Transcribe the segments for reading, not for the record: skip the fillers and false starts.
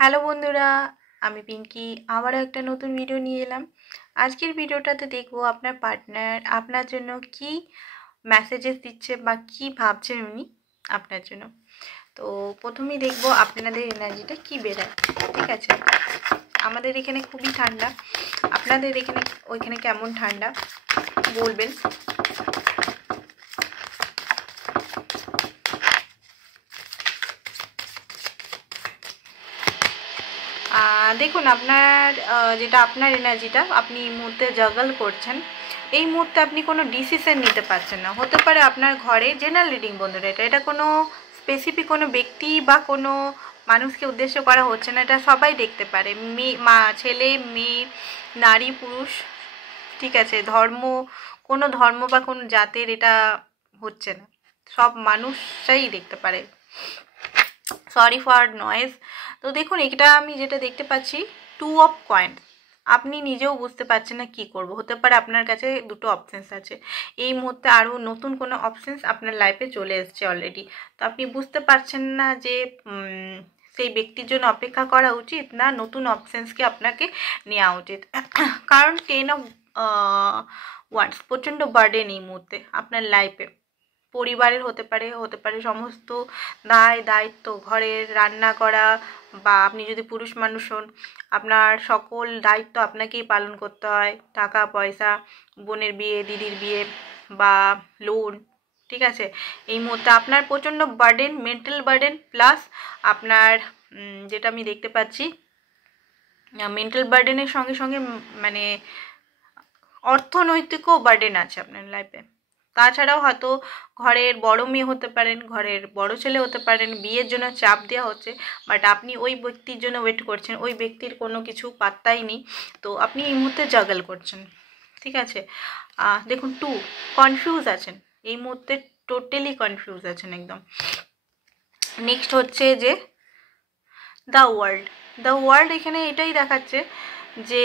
Hello বন্ধুরা, আমি পিঙ্কি আবারও একটা নতুন ভিডিও নিয়ে এলাম। আজকের ভিডিওটাতে দেখবো আপনার পার্টনার আপনার জন্য কি মেসেজেস দিচ্ছে বা কি ভাবছেন উনি আপনার জন্য। তো প্রথমেই দেখবো আপনাদের এনার্জিটা কি বেরায়। ঠিক আছে, আমাদের এখানে খুবই ঠান্ডা, আপনাদের এখানে ওইখানে কেমন ঠান্ডা বলবেন। দেখুন আপনার যেটা আপনার এনার্জিটা আপনি এই মুহূর্তে জাগল করছেন, এই মুহূর্তে আপনি কোনো ডিসিশন নিতে পারছেন না। হতে পারে আপনার ঘরে জেনারেল রিডিং বন্ধুরা, এটা কোনো স্পেসিফিক কোনো ব্যক্তি বা কোনো মানুষকে উদ্দেশ্য করা হচ্ছে না, এটা সবাই দেখতে পারে, ছেলে মেয়ে নারী পুরুষ। ঠিক আছে, কোনো ধর্ম বা কোনো জাতের এটা হচ্ছে না, সব মানুষরাই দেখতে পারে। Sorry for noise. তো দেখুন এটা আমি যেটা দেখতে পাচ্ছি, 2 অফ কয়েন্স। আপনি নিজেও বুঝতে পারছেন না কি করব। হতে পারে আপনার কাছে দুটো অপশানস আছে, এই মুহূর্তে আরও নতুন কোনো অপশানস আপনার লাইফে চলে এসছে অলরেডি। তো আপনি বুঝতে পারছেন না যে সেই ব্যক্তির জন্য অপেক্ষা করা উচিত না নতুন অপশানসকে আপনাকে নেওয়া উচিত। কারণ 10 অফ ওয়ান্স প্রচণ্ড বার্ডেন এই মুহূর্তে আপনার লাইফে। পরিবারের হতে পারে সমস্ত দায়িত্ব, ঘরের রান্না করা, বা আপনি যদি পুরুষ মানুষ হন আপনার সকল দায়িত্ব আপনাকেই পালন করতে হয়। টাকা পয়সা, বোনের বিয়ে, দিদির বিয়ে বা লোন। ঠিক আছে, এই মুহূর্তে আপনার প্রচণ্ড বার্ডেন, মেন্টাল বার্ডেন, প্লাস আপনার যেটা আমি দেখতে পাচ্ছি মেন্টাল বার্ডেনের সঙ্গে সঙ্গে মানে অর্থনৈতিকও বার্ডেন আছে আপনার লাইফে। তাছাড়াও হয়তো ঘরের বড় মেয়ে হতে পারেন, ঘরের বড় ছেলে হতে পারেন, বিয়ের জন্য চাপ দেওয়া হচ্ছে, বাট আপনি ওই ব্যক্তির জন্য ওয়েট করছেন, ওই ব্যক্তির কোনো কিছু পাত্তাই নেই। তো আপনি এই মুহূর্তে জাগল করছেন। ঠিক আছে, দেখুন 2 কনফিউজ আছেন এই মুহূর্তে, টোটালি কনফিউজ আছেন একদম। নেক্সট হচ্ছে যে দ্য ওয়ার্ল্ড এখানে এটাই দেখাচ্ছে যে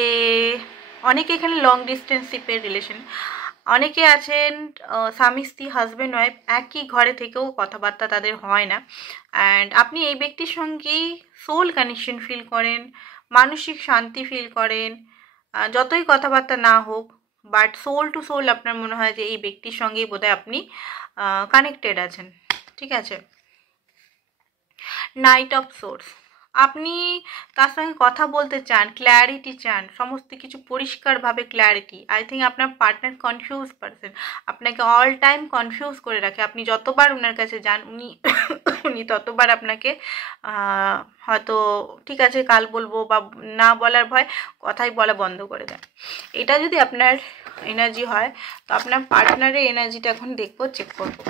অনেকে এখানে লং ডিস্টেন্সশিপের রিলেশন, অনেকে আছেন স্বামী স্ত্রী, হাজব্যান্ড ওয়াইফ, একই ঘরে থেকেও কথাবার্তা তাদের হয় না। অ্যান্ড আপনি এই ব্যক্তির সঙ্গেই সোল কানেকশন ফিল করেন, মানসিক শান্তি ফিল করেন, যতই কথাবার্তা না হোক, বাট সোল টু সোল আপনার মনে হয় যে এই ব্যক্তির সঙ্গেই বোধহয় আপনি কানেক্টেড আছেন। ঠিক আছে, নাইট অফ সোর্স, আপনি তার সঙ্গে কথা বলতে চান, ক্ল্যারিটি চান, সমস্ত কিছু পরিষ্কারভাবে ক্ল্যারিটি। আই থিঙ্ক আপনার পার্টনার কনফিউজ পারসন, আপনাকে অল টাইম কনফিউজ করে রাখে। আপনি যতবার ওনার কাছে যান উনি ততবার আপনাকে হয়তো ঠিক আছে কাল বলবো বা না বলার ভয় কথাই বলা বন্ধ করে দেন। এটা যদি আপনার এনার্জি হয় তো আপনার পার্টনারের এনার্জিটা এখন দেখবো, চেক করবো।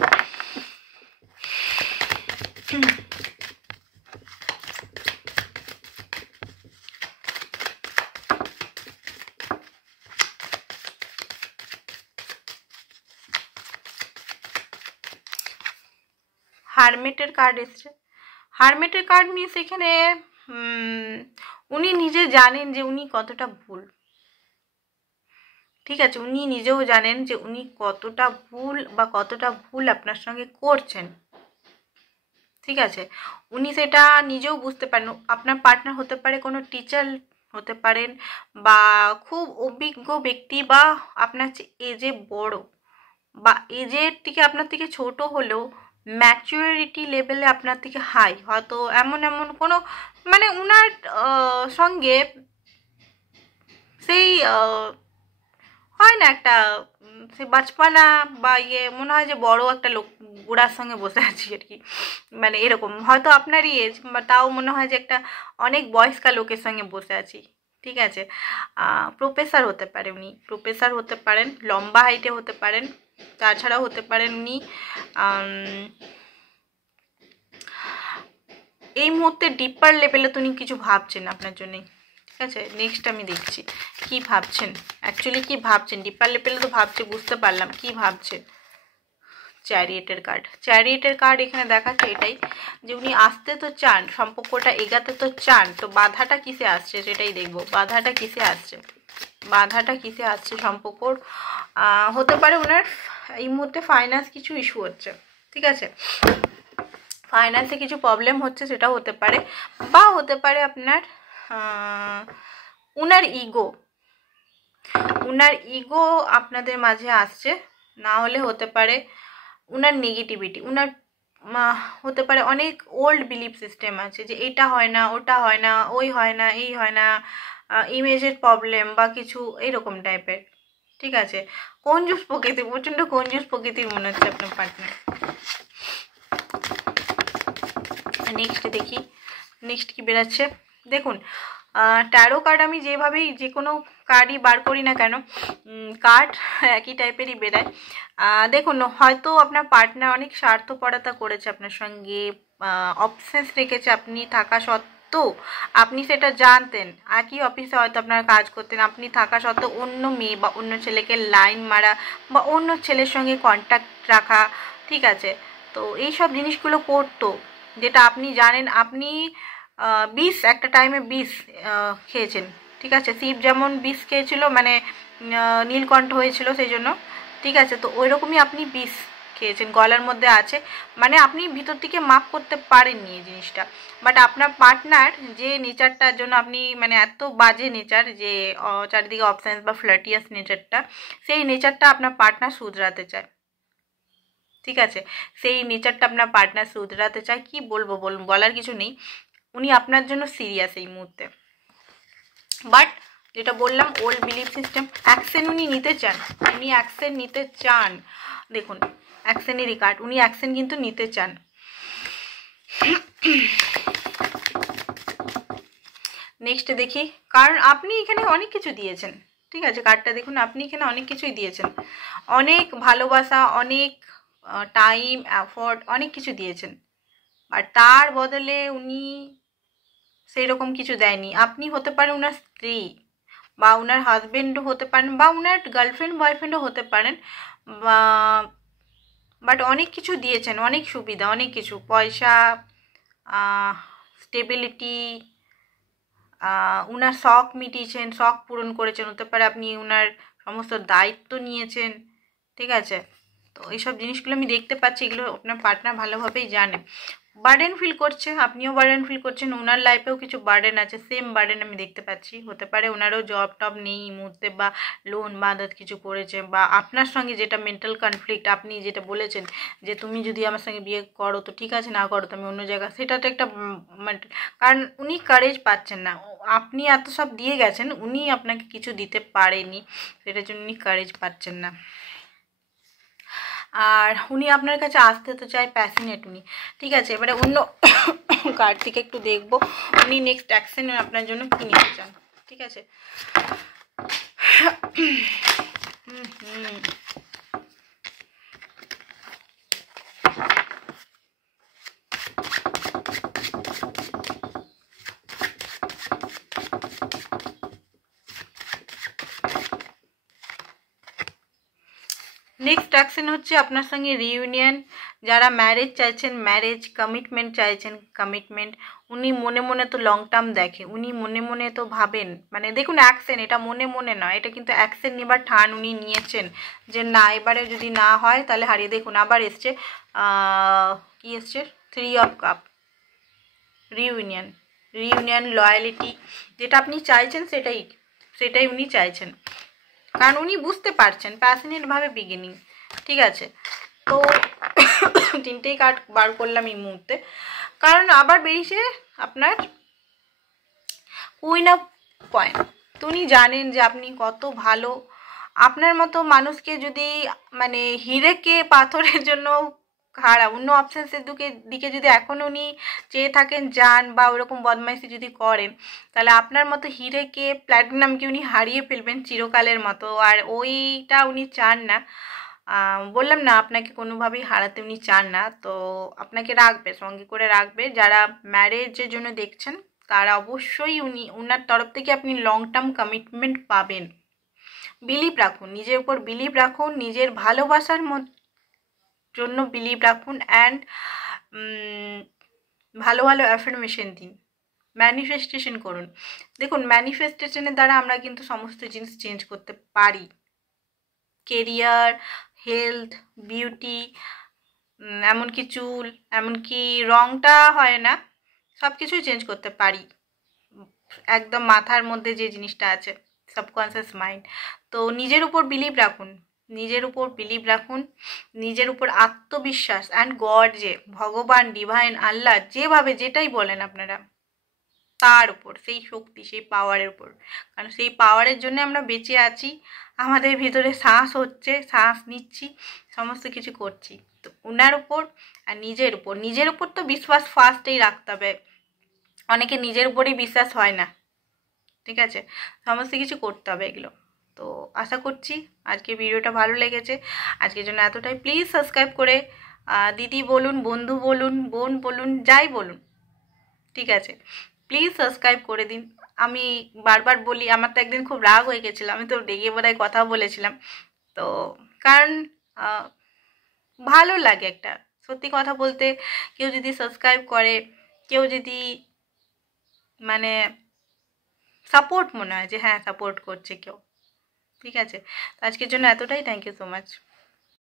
হারমেটের কার্ড এসছে। হারমেটের কার্ড মিনস এখানে উনি নিজে জানেন যে উনি কতটা ভুল। ঠিক আছে, উনি নিজেও জানেন যে উনি কতটা ভুল আপনার সঙ্গে করছেন। ঠিক আছে, উনি সেটা নিজেও বুঝতে পারেন। আপনার পার্টনার হতে পারে কোনো টিচার হতে পারেন, বা খুব অভিজ্ঞ ব্যক্তি, বা আপনার এজে বড়, বা এজের থেকে আপনার থেকে ছোট হলেও ম্যাচুরিটি লেভেলে আপনার থেকে হাই। হয়তো এমন কোনো মানে উনার সঙ্গে সেই হয় না একটা সে বাচপানা বা মনে হয় যে বড় একটা লোক বুড়ার সঙ্গে বসে আছি আর কি, মানে এরকম হয়তো আপনারই এজ, বা তাও মনে হয় যে একটা অনেক বয়স্কা লোকের সঙ্গে বসে আছি। ঠিক আছে, প্রফেসর হতে পারে উনি, প্রফেসর হতে পারেন, লম্বা হাইটে হতে পারেন, তাছাড়াও হতে পারেন উনি এই মুহূর্তে ডিপার লেভেলে তো উনি কিছু ভাবছেন আপনার জন্যে। ঠিক আছে, নেক্সট আমি দেখছি কি ভাবছেন, অ্যাকচুয়ালি কি ভাবছেন। ডিপার লেভেলে তো ভাবছে, বুঝতে পারলাম কি ভাবছেন। চ্যারিয়েটের কার্ড এখানে দেখাচ্ছে এটাই যে উনি আসতে তো চান, সম্পর্কটা এগাতে তো চান, তো বাধাটা কিসে আসছে সেটাই দেখবো। বাধাটা কিসে আসছে সম্পর্কর। হতে পারে ওনার এই মুহূর্তে ফাইন্যান্স কিছু ইস্যু হচ্ছে। ঠিক আছে, ফাইন্যান্সে কিছু প্রবলেম হচ্ছে, সেটাও হতে পারে, বা হতে পারে আপনার উনার ইগো আপনাদের মাঝে আসছে, না হলে হতে পারে উনার নেগেটিভিটি, উনার হতে পারে অনেক ওল্ড বিলিফ সিস্টেম আছে যে এটা হয় না, ওটা হয় না, ওই হয় না, এই হয় না, ইমেজের প্রবলেম বা কিছু এইরকম টাইপের। ঠিক আছে, কঞ্জুস প্রকৃতির, প্রচণ্ড কঞ্জুস প্রকৃতির মনে হচ্ছে আপনার পার্টনার। নেক্সট দেখি, নেক্সট কি বেরাচ্ছে। দেখুন ট্যারো কার্ড আমি যেভাবেই যে কোনো কার্ডই বার করি না কেন, কার্ড একই টাইপেরই বেরায়। দেখুন হয়তো আপনার পার্টনার অনেক স্বার্থপরতা করেছে আপনার সঙ্গে, অবসেন্স রেখেছে আপনি থাকা সত্ত্বেও, আপনি সেটা জানতেন, একই অফিসে হয়তো আপনারা কাজ করতেন, আপনি থাকা সত্ত্বেও অন্য মেয়ে বা অন্য ছেলেকে লাইন মারা বা অন্য ছেলের সঙ্গে কন্ট্যাক্ট রাখা, ঠিক আছে, তো এই সব জিনিসগুলো করতো, যেটা আপনি জানেন। আপনি বিষ একটা টাইমে বিষ খেয়েছেন, ঠিক আছে, শিব যেমন বিষ খেয়েছিল, মানে নীলকণ্ঠ হয়েছিল সেই জন্য, ঠিক আছে, তো ওই রকমই আপনি বিষ খেয়েছেন, গলার মধ্যে আছে, মানে আপনি ভিতর থেকে মাপ করতে পারেননি এই জিনিসটা। বাট আপনার পার্টনার যে নেচারটার জন্য আপনি, মানে এত বাজে নেচার যে চারিদিকে অবসেন্স বা ফ্লার্টিয়াস নেচারটা, সেই নেচারটা আপনার পার্টনার শুধরাতে চায়, ঠিক আছে, সেই নেচারটা আপনার পার্টনার শুধরাতে চায়। কি বলবো, বলার কিছু নেই, উনি আপনার জন্য সিরিয়াস এই মুহূর্তে। বাট যেটা বললাম, ওল্ড বিলিফ সিস্টেম, অ্যাকশন উনি নিতে চান, উনি অ্যাকশন নিতে চান। দেখুন অ্যাকশনেরই কার্ড, উনি অ্যাকশন কিন্তু নিতে চান। নেক্সট দেখি, কারণ আপনি এখানে অনেক কিছু দিয়েছেন, ঠিক আছে, কার্ডটা দেখুন, আপনি এখানে অনেক কিছুই দিয়েছেন, অনেক ভালোবাসা, অনেক টাইম, এফোর্ট, অনেক কিছু দিয়েছেন, আর তার বদলে উনি সেই রকম কিছু দেয়নি। আপনি হতে পারেন ওনার স্ত্রী বা ওনার হাজবেন্ডও হতে পারেন বা ওনার গার্লফ্রেন্ড বয়ফ্রেন্ডও হতে পারেন, বা বাট অনেক কিছু দিয়েছেন, অনেক সুবিধা, অনেক কিছু, পয়সা, স্টেবিলিটি, ওনার শখ মিটিয়েছেন, শখ পূরণ করেছেন, হতে পারে আপনি ওনার সমস্ত দায়িত্ব নিয়েছেন, ঠিক আছে, তো এইসব জিনিসগুলো আমি দেখতে পাচ্ছি, এগুলো আপনার পার্টনার ভালোভাবেই জানে। বার্ডেন ফিল করছে, আপনিও বার্ডেন ফিল করছেন, ওনার লাইফেও কিছু বার্ডেন আছে, সেম বার্ডেন আমি দেখতে পাচ্ছি। হতে পারে ওনারও জব টব নেই এই মুহূর্তে, বা লোন বা আদার কিছু করেছে, বা আপনার সঙ্গে যেটা মেন্টাল কনফ্লিক্ট, আপনি যেটা বলেছেন যে তুমি যদি আমার সঙ্গে বিয়ে করো তো ঠিক আছে, না করো তো আমি অন্য জায়গায়, সেটা তো একটা কারণ উনি কারেজ পাচ্ছেন না, আপনি এত সব দিয়ে গেছেন, উনি আপনাকে কিছু দিতে পারেনি, সেটার জন্য উনি কারেজ পাচ্ছেন না। আর উনি আপনার কাছে আসতে তো চায়, প্যাশনেট উনি, ঠিক আছে। এবারে অন্য কার্ড থেকে একটু দেখবো উনি নেক্সট অ্যাকশন আপনার জন্য কি নিতে চান, ঠিক আছে। নেক্সট অ্যাকশন হচ্ছে আপনার সঙ্গে রিইউনিয়ন, যারা ম্যারেজ চাইছেন ম্যারেজ, কমিটমেন্ট চাইছেন কমিটমেন্ট, উনি মনে মনে তো লং টার্ম দেখে, উনি মনে মনে তো ভাবেন, মানে দেখুন অ্যাকশন, এটা মনে মনে নয়, এটা কিন্তু অ্যাকশন নেবার ঠান উনি নিয়েছেন যে না, এবারে যদি না হয় তাহলে হারিয়ে। দেখুন আবার এসছে, কি এসছে, 3 of cup, reunion, reunion, loyalty, যেটা আপনি চাইছেন সেটাই উনি চাইছেন, কারণ উনি বুঝতে পারছেন প্যাশনেটভাবে বিগিনিং, ঠিক আছে। তো তিনটেই কার্ড বার করলাম এই মুহূর্তে, কারণ আবার বেরিয়েছে আপনার কুইন অফ কয়েন, তো উনি জানেন যে আপনি কত ভালো, আপনার মতো মানুষকে যদি, মানে হিরেকে পাথরের জন্য খারাপ, অন্য অপশানসের দিকে যদি এখন উনি চেয়ে থাকেন যান, বা ওরকম বদমাইশি যদি করেন, তাহলে আপনার মতো হিরেকে, প্ল্যাটিনামকে উনি হারিয়ে ফেলবেন চিরকালের মতো, আর ওইটা উনি চান না। বললাম না, আপনাকে কোনোভাবেই হারাতে উনি চান না, তো আপনাকে রাখবে, সঙ্গে করে রাখবে। যারা ম্যারেজের জন্য দেখছেন তারা অবশ্যই ওনার তরফ থেকে আপনি লং টার্ম কমিটমেন্ট পাবেন। বিলিভ রাখুন, নিজের উপর বিলিভ রাখুন, নিজের ভালোবাসার জন্য বিলিভ রাখুন, অ্যান্ড ভালো ভালো অ্যাফার্মেশন দিন, ম্যানিফেস্টেশন করুন। দেখুন ম্যানিফেস্টেশনের দ্বারা আমরা কিন্তু সমস্ত জিনিস চেঞ্জ করতে পারি, কেরিয়ার, হেলথ, বিউটি, এমনকি চুল, এমনকি রঙটা হয় না, সব কিছুই চেঞ্জ করতে পারি। একদম মাথার মধ্যে যে জিনিসটা আছে সাবকনসিয়াস মাইন্ড, তো নিজের উপর বিলিভ রাখুন, নিজের উপর বিলিভ রাখুন, নিজের উপর আত্মবিশ্বাস, অ্যান্ড গড, যে ভগবান, ডিভাইন, আল্লাহ, যেভাবে যেটাই বলেন আপনারা, তার উপর, সেই শক্তি, সেই পাওয়ারের উপর, কারণ সেই পাওয়ারের জন্য আমরা বেঁচে আছি, আমাদের ভিতরে শ্বাস হচ্ছে, শ্বাস নিচ্ছি, সমস্ত কিছু করছি। তো ওনার উপর আর নিজের উপর তো বিশ্বাস ফার্স্টেই রাখতে হবে। অনেকে নিজের উপরেই বিশ্বাস হয় না, ঠিক আছে, সমস্ত কিছু করতে হবে এগুলো। তো আশা করছি আজকে ভিডিওটা ভালো লেগেছে। আজকের জন্য এতটাই। প্লিজ সাবস্ক্রাইব করে দিদি বলুন, বন্ধু বলুন, বোন বলুন, যাই বলুন, ঠিক আছে, প্লিজ সাবস্ক্রাইব করে দিন। আমি বারবার বলি, আমার তো একদিন খুব রাগ হয়ে গেছিলো, আমি তো রেগে বোধহয় কথা বলেছিলাম। তো কারণ ভালো লাগে একটা, সত্যি কথা বলতে, কেউ যদি সাবস্ক্রাইব করে, কেউ যদি মানে সাপোর্ট, মনে হয় যে হ্যাঁ সাপোর্ট করছে কেউ, ঠিক আছে। তো আজকের জন্য এতটাই। Thank you so much.